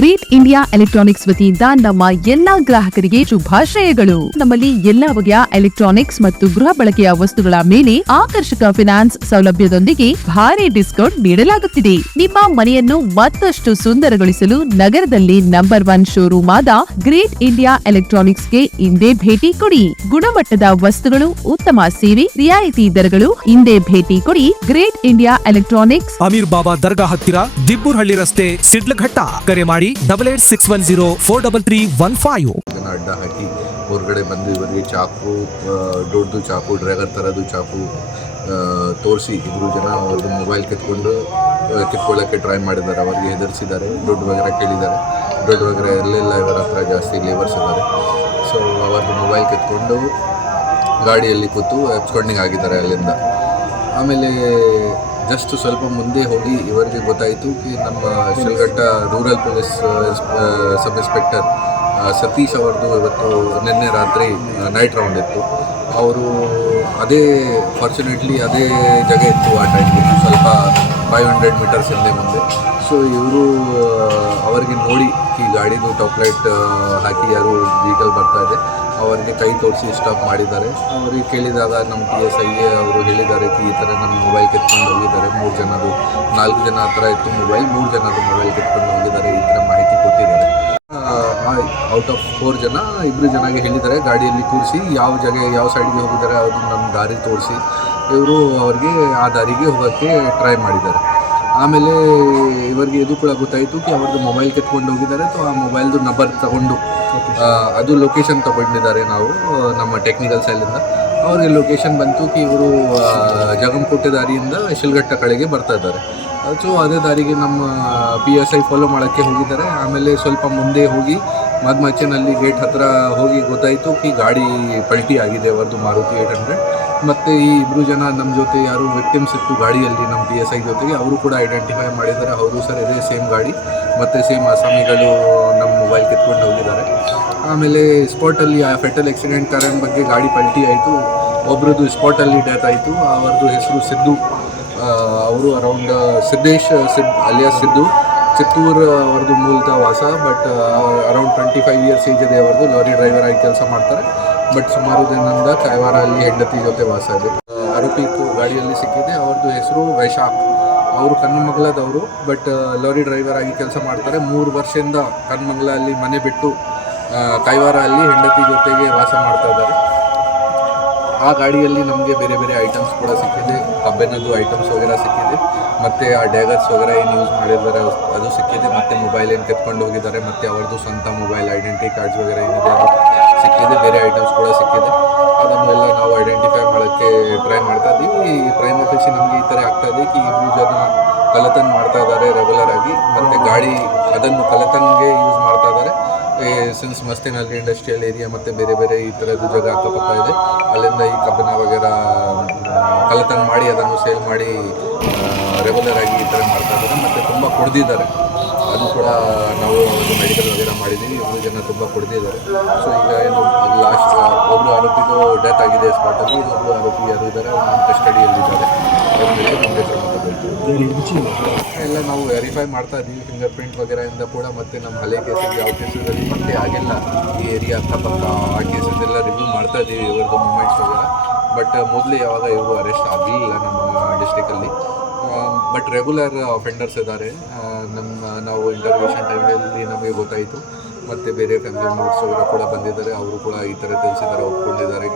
Great India electronics ವತಿಯಿಂದ ನಮ್ಮ ಎಲ್ಲಾ ಗ್ರಾಹಕರಿಗೆ ಶುಭಾಶಯಗಳು. ನಮ್ಮಲ್ಲಿ ಎಲ್ಲಾ ಬಗೆಯ ಎಲೆಕ್ಟ್ರಾನಿಕ್ಸ್ ಮತ್ತು ಗೃಹ ಬಳಕೆಯ ವಸ್ತುಗಳ ಮೇಲೆ ಆಕರ್ಷಕ ಫಿನಾನ್ಸ್ ಸೌಲಭ್ಯದೊಂದಿಗೆ ಭಾರಿ ಡಿಸ್ಕೌಂಟ್ ನೀಡಲಾಗುತ್ತಿದೆ. ನಿಮ್ಮ ಮನೆಯನ್ನು ಮತ್ತಷ್ಟು ಸುಂದರಗೊಳಿಸಲು ನಗರದಲ್ಲಿ ನಂಬರ್ 1 ಶೋರೂಮ್ ಆದ ಗ್ರೇಟ್ ಇಂಡಿಯಾ ಎಲೆಕ್ಟ್ರಾನಿಕ್ಸ್ಗೆ ಇಂದೇ ಭೇಟಿ ಕೊಡಿ. ಗುಣಮಟ್ಟದ ವಸ್ತುಗಳು, ಉತ್ತಮ ಸೇವೆ, ರಿಯಾಯಿತಿ ದರಗಳು. ಇಂದೇ ಭೇಟಿ ಕೊಡಿ ಗ್ರೇಟ್ ಇಂಡಿಯಾ ಎಲೆಕ್ಟ್ರಾನಿಕ್ಸ್, ಅಮೀರ್ ಬಾಬಾ ದರ್ಗಾ ಹತ್ತಿರ, ದಿಬ್ಬೂರ್ಹಳ್ಳಿ ರಸ್ತೆ, ಸಿಡ್ಲಘಟ್ಟ. ಕರೆ ಮಾಡಿ 8861033315. ಅಡ್ಡ ಹಾಕಿ ಹೊರಗಡೆ ಬಂದು ಇವರಿಗೆ ಚಾಕು, ದೊಡ್ಡದು ಚಾಕು, ಡ್ರ್ಯಾಗರ್ ಥರದ್ದು ಚಾಕು ತೋರಿಸಿ ಇಬ್ಬರು ಜನ ಅವ್ರದ್ದು ಮೊಬೈಲ್ ಕಿತ್ಕೊಳ್ಳೋಕ್ಕೆ ಟ್ರೈ ಮಾಡಿದ್ದಾರೆ. ಅವರಿಗೆ ಹೆದರಿಸಿದ್ದಾರೆ, ದುಡ್ಡು ವಗೇರೆ ಕೇಳಿದ್ದಾರೆ. ದುಡ್ಡು ವಗೇರೆ ಇರಲಿಲ್ಲ ಇವರ ಹತ್ರ, ಜಾಸ್ತಿ ಲೇಬರ್ಸ್ ಇದ್ದಾರೆ. ಸೊ ಅವ್ರದ್ದು ಮೊಬೈಲ್ ಕಿತ್ಕೊಂಡು ಗಾಡಿಯಲ್ಲಿ ಕೂತು ಎಬ್ಸ್ಕೊಂಡಿಂಗ್ ಆಗಿದ್ದಾರೆ ಅಲ್ಲಿಂದ. ಆಮೇಲೆ ಜಸ್ಟ್ ಸ್ವಲ್ಪ ಮುಂದೆ ಹೋಗಿ ಇವರಿಗೆ ಗೊತ್ತಾಯಿತು ಕಿ ನಮ್ಮ Sidlaghatta rural police sub inspector Satish ಅವ್ರದ್ದು ಇವತ್ತು ನಿನ್ನೆ ರಾತ್ರಿ ನೈಟ್ ರೌಂಡ್ ಇತ್ತು. ಅವರು ಅದೇ ಫಾರ್ಚುನೇಟ್ಲಿ ಅದೇ ಜಾಗ ಇತ್ತು ಆ ಟೈಮ್ಗೆ, ಸ್ವಲ್ಪ 500 ಮೀಟರ್ಸ್ ಹಿಂದೆ ಮುಂದೆ. ಸೊ ಇವರು ಅವರಿಗೆ ನೋಡಿ ಈ ಗಾಡಿದು ಟಾಪ್ ಲೈಟ್ ಹಾಕಿ ಯಾರು ವೆಹಿಕಲ್ ಬರ್ತಾ ಇದೆ ಅವರಿಗೆ ಕೈ ತೋರಿಸಿ ಸ್ಟಾಪ್ ಮಾಡಿದ್ದಾರೆ. ಅವರಿಗೆ ಕೇಳಿದಾಗ ನಮ್ಮ PSI ಅವರು ಹೇಳಿದ್ದಾರೆ ಈ ಥರ ನಮ್ಮ ಮೊಬೈಲ್ ಕಿತ್ಕೊಂಡು ಹೋಗಿದ್ದಾರೆ. 3 ಜನದು, 4 ಜನ ಹತ್ರ ಇತ್ತು ಮೊಬೈಲ್, 3 ಜನದು ಮೊಬೈಲ್ ಕಿತ್ಕೊಂಡು ಹೋಗಿದ್ದಾರೆ, ಈ ಥರ ಮಾಹಿತಿ ಕೊಟ್ಟಿದ್ದಾರೆ. ಔಟ್ ಆಫ್ 4 ಜನ 2 ಜನಗೆ ಹೇಳಿದ್ದಾರೆ ಗಾಡಿಯಲ್ಲಿ ಕೂರಿಸಿ ಯಾವ ಸೈಡ್ಗೆ ಹೋಗಿದ್ದಾರೆ ಅವ್ರದ್ದು ನಮ್ಮ ದಾರಿ ತೋರಿಸಿ ಇವರು ಅವ್ರಿಗೆ ಆ ದಾರಿಗೆ ಹೋಗೋಕ್ಕೆ ಟ್ರೈ ಮಾಡಿದ್ದಾರೆ. ಆಮೇಲೆ ಇವರಿಗೆ ಇದು ಕೂಡ ಗೊತ್ತಾಯಿತು ಕಿ ಅವ್ರದ್ದು ಮೊಬೈಲ್ ಕಿತ್ಕೊಂಡು ಹೋಗಿದ್ದಾರೆ. ಸೊ ಆ ಮೊಬೈಲ್ದು ನಂಬರ್ ತಗೊಂಡು ಅದು ಲೊಕೇಶನ್ ತಗೊಂಡಿದ್ದಾರೆ ನಾವು ನಮ್ಮ ಟೆಕ್ನಿಕಲ್ ಸೈಲಿಂದ. ಅವ್ರಿಗೆ ಲೊಕೇಶನ್ ಬಂತು ಕಿ ಇವರು ಜಗಂಕೋಟೆ ದಾರಿಯಿಂದ ಶಿಲ್ಘಟ್ಟ ಕಡೆಗೆ ಬರ್ತಾ ಇದ್ದಾರೆ. ಸೊ ಅದೇ ದಾರಿಗೆ ನಮ್ಮ PSI ಫಾಲೋ ಮಾಡೋಕ್ಕೆ ಹೋಗಿದ್ದಾರೆ. ಆಮೇಲೆ ಸ್ವಲ್ಪ ಮುಂದೆ ಹೋಗಿ ಮದ್ಮಚ್ಚನಲ್ಲಿ ಗೇಟ್ ಹತ್ರ ಹೋಗಿ ಗೊತ್ತಾಯಿತು ಕಿ ಗಾಡಿ ಪಲ್ಟಿ ಆಗಿದೆ ಅವ್ರದ್ದು ಮಾರುತಿ 800. ಮತ್ತು ಈ 2 ಜನ ನಮ್ಮ ಜೊತೆ ಯಾರು ವಿಕ್ಟಿಮ್ಸ್ ಇತ್ತು ಗಾಡಿಯಲ್ಲಿ ನಮ್ಮ PSI ಜೊತೆಗೆ, ಅವರು ಕೂಡ ಐಡೆಂಟಿಫೈ ಮಾಡಿದ್ದಾರೆ. ಹೌದು ಸರ್, ಇದೇ ಸೇಮ್ ಗಾಡಿ ಮತ್ತು ಸೇಮ್ ಅಸಾಮಿಗಳು ನಮ್ಮ ಮೊಬೈಲ್ ಕಿತ್ಕೊಂಡು ಹೋಗಿದ್ದಾರೆ. ಆಮೇಲೆ ಸ್ಪಾಟಲ್ಲಿ ಆ ಫೆಟಲ್ ಆಕ್ಸಿಡೆಂಟ್ ಕಾರಣ ಬಗ್ಗೆ ಗಾಡಿ ಪಲ್ಟಿ ಆಯಿತು. ಒಬ್ರದ್ದು ಸ್ಪಾಟಲ್ಲಿ ಡೆತ್ ಆಯಿತು. ಅವ್ರದ್ದು ಹೆಸರು ಸಿದ್ದು, ಅವರು ಅರೌಂಡ್ ಸಿದ್ದೇಶ್ ಅಲಿಯಾಸ್ ಸಿದ್ದು, ಚಿತ್ತೂರು ಅವ್ರದ್ದು ಮೂಲತಃ ವಾಸ. ಬಟ್ ಅರೌಂಡ್ 25 ಇಯರ್ಸ್ ಏಜ್ ಇದೆ ಅವ್ರದ್ದು. ಲಾರಿ ಡ್ರೈವರ್ ಆಗಿ ಕೆಲಸ ಮಾಡ್ತಾರೆ. ಬಟ್ ಸುಮಾರು ದಿನದಿಂದ ಕಾಯವಾರ ಅಲ್ಲಿ ಹೆಂಡತಿ ಜೊತೆ ವಾಸ ಇದೆ. ಆರೋಪಿ ಗಾಡಿಯಲ್ಲಿ ಸಿಕ್ಕಿದೆ. ಅವ್ರದ್ದು ಹೆಸರು ವೈಶಾಖ್, ಅವರು ಕನ್ನಮಂಗಲದವರು. ಬಟ್ ಲಾರಿ ಡ್ರೈವರ್ ಆಗಿ ಕೆಲಸ ಮಾಡ್ತಾರೆ. 3 ವರ್ಷದಿಂದ ಕನ್ನಮಂಗಲ ಅಲ್ಲಿ ಮನೆ ಬಿಟ್ಟು ಕಾಯವಾರ ಅಲ್ಲಿ ಹೆಂಡತಿ ಜೊತೆಗೆ ವಾಸ ಮಾಡ್ತಾ ಇದ್ದಾರೆ. ಆ ಗಾಡಿಯಲ್ಲಿ ನಮಗೆ ಬೇರೆ ಬೇರೆ ಐಟಮ್ಸ್ ಕೂಡ ಸಿಕ್ಕಿದೆ. ಕಬ್ಬಿನದ್ದು ಐಟಮ್ಸ್ ವಗೇರೆ ಸಿಕ್ಕಿದೆ. ಮತ್ತು ಆ ಡ್ಯಾಗರ್ಸ್ ವಗೇರೆ ಏನು ಯೂಸ್ ಮಾಡಿದ್ದಾರೆ ಅದು ಸಿಕ್ಕಿದೆ. ಮತ್ತು ಮೊಬೈಲ್ ಏನು ಕಿತ್ಕೊಂಡು ಹೋಗಿದ್ದಾರೆ, ಮತ್ತು ಅವ್ರದ್ದು ಸ್ವಂತ ಮೊಬೈಲ್ ಐಡೆಂಟಿ ಕಾರ್ಡ್ಸ್ ವಗೇರೆ ಏನಿದೆ ಅದು ಸಿಕ್ಕಿದೆ. ಬೇರೆ ಐಟಮ್ಸ್ ಕೂಡ ಸಿಕ್ಕಿದೆ. ಅದನ್ನೆಲ್ಲ ನಾವು ಐಡೆಂಟಿಫೈ ಮಾಡೋಕ್ಕೆ ಟ್ರೈ ಮಾಡ್ತಾ ಇದ್ದೀವಿ. ಪ್ರೈಮ್ ಆಫೀಸಿ ನಮಗೆ ಈ ಥರ ಆಗ್ತಾ ಇದೆ ಕಿ 2 ಜನ ಕಳ್ಳತನ ಮಾಡ್ತಾ ಇದ್ದಾರೆ ರೆಗ್ಯುಲರ್ ಆಗಿ. ಮತ್ತು ಗಾಡಿ ಅದನ್ನು ಕಳ್ಳತನಿಗೆ ಯೂಸ್ ಮಾಡ್ತಾ ಇದ್ದಾರೆ. ಸಿನ್ಸ್ ಮಸ್ತಿನಲ್ಲಿ ಇಂಡಸ್ಟ್ರಿಯಲ್ ಏರಿಯಾ ಮತ್ತು ಬೇರೆ ಬೇರೆ ಈ ಥರದ್ದು ಜಾಗ ಅಕ್ಕಪಕ್ಕ ಇದೆ. ಅಲ್ಲಿಂದ ಈ ಕಬ್ಬಿನ ವಗೇರೆ ಕಳ್ಳತನ ಮಾಡಿ ಅದನ್ನು ಸೇಲ್ ಮಾಡಿ ರೆಗ್ಯುಲರ್ ಆಗಿ ಈ ಥರ ಮಾಡ್ತಾ ಇದ್ದಾರೆ. ಮತ್ತು ತುಂಬ ಕುಡ್ದಿದ್ದಾರೆ. ಅದು ಕೂಡ ನಾವು ಒಂದು ಮೆಡಿಕಲ್ ವಗೇರೆ ಮಾಡಿದ್ದೀವಿ. 2 ಜನ ತುಂಬ ಕುಡ್ದಿದ್ದಾರೆ. ಸೊ ಈಗ ಏನು ಲಾಸ್ಟ್ ಒಬ್ಬರು ಆರೋಪಿದು ಡೆತ್ ಆಗಿದೆ ಸ್ಪಾಟಲ್ಲಿ. ಇನ್ನೊಬ್ಬರು ಆರೋಪಿ ಯಾರು ಇದ್ದಾರೆ ಅವ್ರು ನಮ್ಮ ಕಸ್ಟಡಿಯಲ್ಲಿದ್ದಾರೆ. ಅವ್ರ ಮೇಲೆ ಮುಂದೆ ಕ್ರಮ ತಗೊಳ್ತೀವಿ. ಎಲ್ಲ ನಾವು ವೆರಿಫೈ ಮಾಡ್ತಾ ಇದ್ದೀವಿ ಫಿಂಗರ್ ಪ್ರಿಂಟ್ ವಗೇರೆಯಿಂದ ಕೂಡ. ಮತ್ತು ನಮ್ಮ ಹಳೆ ಕೇಸಿಗೆ ಯಾವ ಕೇಸಲ್ಲಿ ಮತ್ತೆ ಆಗಿಲ್ಲ ಈ ಏರಿಯಾ ಅಕ್ಕಪಕ್ಕ ಆ ಕೇಸಸ್ಸೆಲ್ಲ ರಿವ್ಯೂ ಮಾಡ್ತಾ ಇದ್ದೀವಿ ಇವ್ರದ್ದು ಮೂಮೆಂಟ್ಸ್ ವಗೇರೆ. ಬಟ್ ಮೊದಲೇ ಯಾವಾಗ ಇವರು ಅರೆಸ್ಟ್ ಆಗಲಿಲ್ಲ ನಮ್ಮ ಡಿಸ್ಟಿಕಲ್ಲಿ. ಬಟ್ ರೆಗ್ಯುಲರ್ ಅಫೆಂಡರ್ಸ್ ಇದ್ದಾರೆ. ನಾವು ಇಂಟರ್ವ್ಯೂಷನ್ ಟೈಮಲ್ಲಿ ನಮಗೆ ಗೊತ್ತಾಯಿತು. ಮತ್ತು ಬೇರೆ ಫ್ಯಾಮಿಲಿ ಮೆಂಬರ್ಸ್ ಕೂಡ ಬಂದಿದ್ದಾರೆ. ಅವರು ಕೂಡ ಈ ಥರ ತಿಳಿಸಿದ್ದಾರೆ, ಒಪ್ಕೊಂಡಿದ್ದಾರೆ.